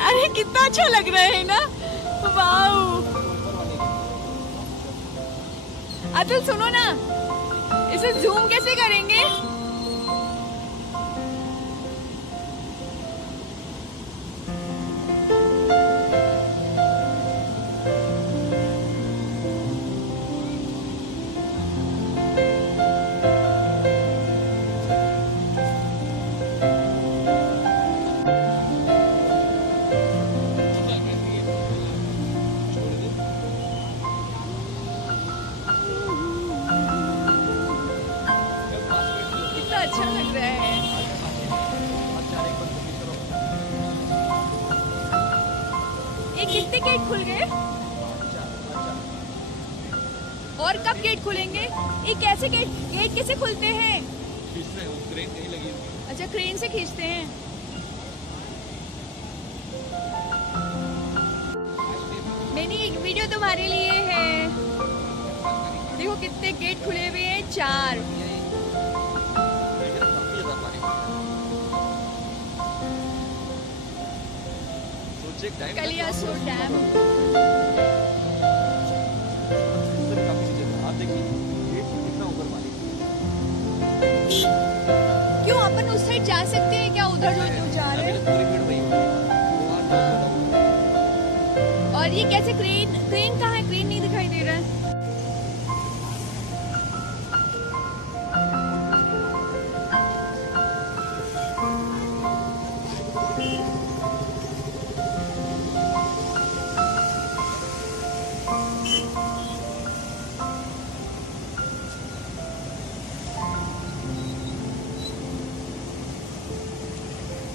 अरे कितना अच्छा लग रहा है ना, वाओ। अतुल सुनो ना, इसे जूम कैसे करेंगे? अच्छा लग रहा है। ये कितने गेट खुल गए? और कब गेट खुलेंगे? ये कैसे गेट कैसे खुलते हैं? क्रेन कहीं लगी हुई। अच्छा, क्रेन से खींचते हैं। मैंने एक वीडियो तुम्हारे लिए है। देखो कितने गेट खुले हुए हैं, 4। कलियासोत डैम। आप देखिए कितना ऊपर पानी। क्यों अपन उस साइड जा सकते हैं क्या? उधर जो जा रहे हैं। और ये कैसे क्रेन कहाँ है? क्रेन नहीं दिखाई दे रहा है।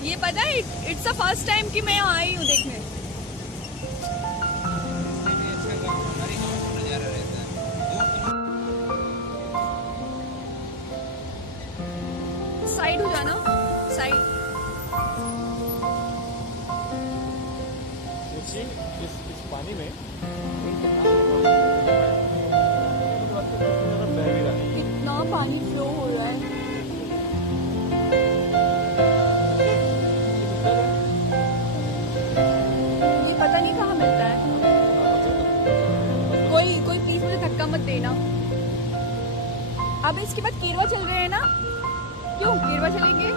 ये पता है, इट्स द फर्स्ट टाइम कि मैं आई हूँ देखने। साइड हो जाना, साइड। इस पानी में कितना पानी फ्लो हो रहा है। ये पता नहीं कहाँ मिलता है। कोई प्लीज मुझे धक्का मत देना। अब इसके बाद कीरवा चल रहे हैं ना? क्यों कीरवा चलेंगे?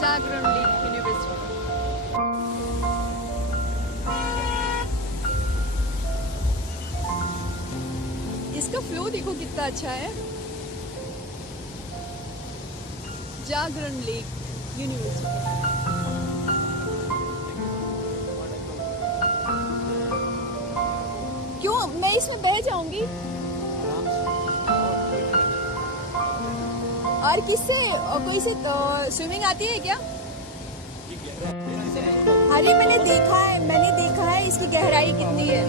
जागरण लेक यूनिवर्सिटी। इसका फ्लो देखो कितना अच्छा है। जागरण लेक यूनिवर्सिटी। क्यों मैं इसमें बह जाऊंगी? और किससे कोई से स्विमिंग आती है क्या? अरे मैंने देखा है इसकी गहराई कितनी है।